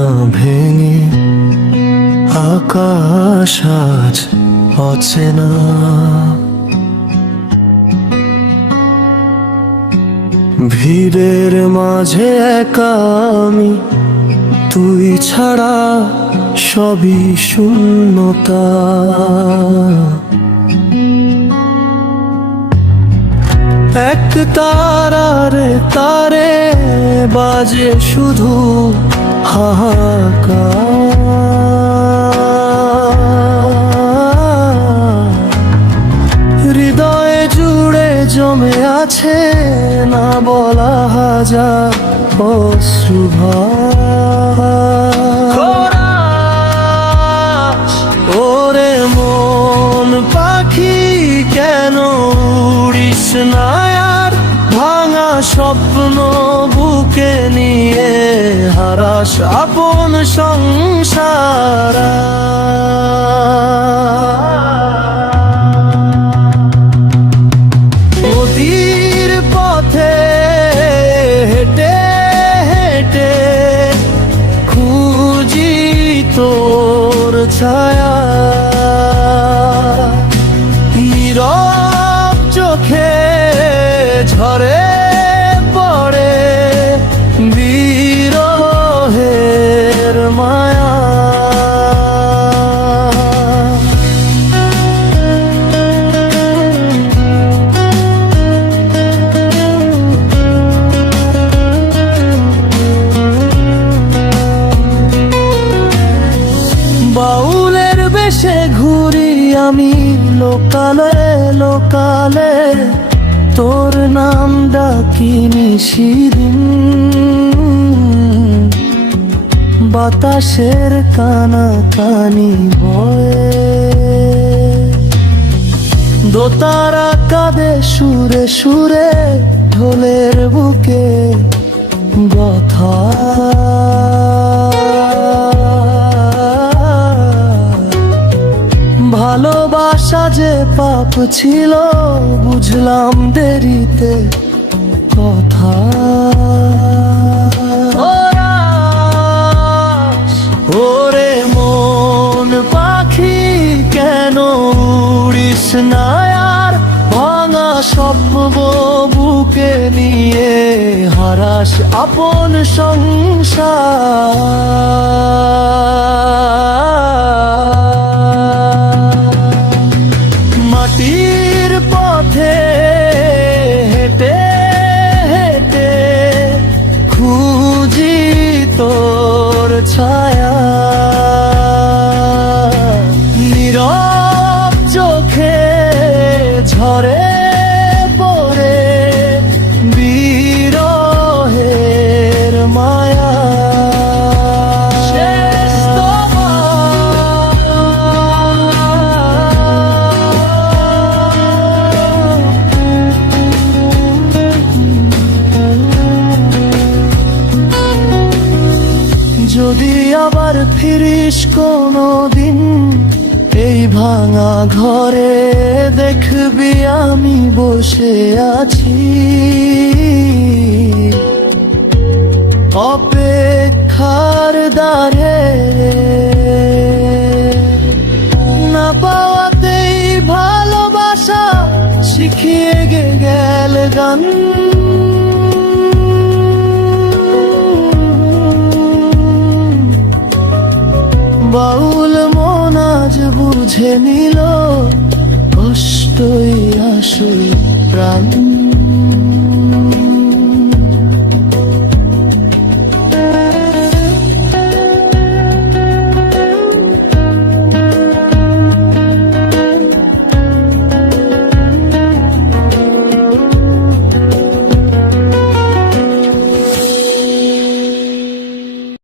না ভেঙে আকাশ আজ অচেনা। ভিড়ের মাঝে একা আমি, তুই ছাড়া সবই শূন্যতা। এক তারারে তারে বাজে শুধু হাহাকার। হৃদয়ে জুড়ে জমে আছে না বলা হাজার অশ্রুভার। ওরে মন পাখি কেন উড়িস না আর, ভাঙা স্বপ্ন বুকে নিয়ে হারাস আপন সংসার। নদীর পথে হেঁটে হেঁটে খুঁজি তোর ছায়া। নীরব চোখে ঝরে পড়ে বিরহের মায়া। বাউলের বেশে ঘুরি আমি লোকালে লোকালে, তোর নাম ডাকি নিশিদিন। বাতাসের কানাকানি বয়ে, দোতারা কাঁদে সুরে সুরে ঢোলের বুকে ব্যথা। ভালোবাসা যে পাপ ছিল বুঝলাম দেরিতে কথা। ওরে মন পাখি কেন উড়িস না আর, ভাঙা স্বপ্ন বুকে নিয়ে হারাস আপন সংসার। মাটির পথে হেঁটে হেঁটে খুঁজি তোর ছায়া। নীরব চোখে ঝরে পড়ে বিরহের মায়া। যদি আবার ফিরিস কোনো দিন এই ভাঙা ঘরে, দেখবি আমি বসে আছি অপেক্ষার দ্বারে। না পাওয়াতেই ভালোবাসা শিখিয়ে গেল গান। বাউল মন আজ বুঝে নিল কষ্টই আসল প্রাণ।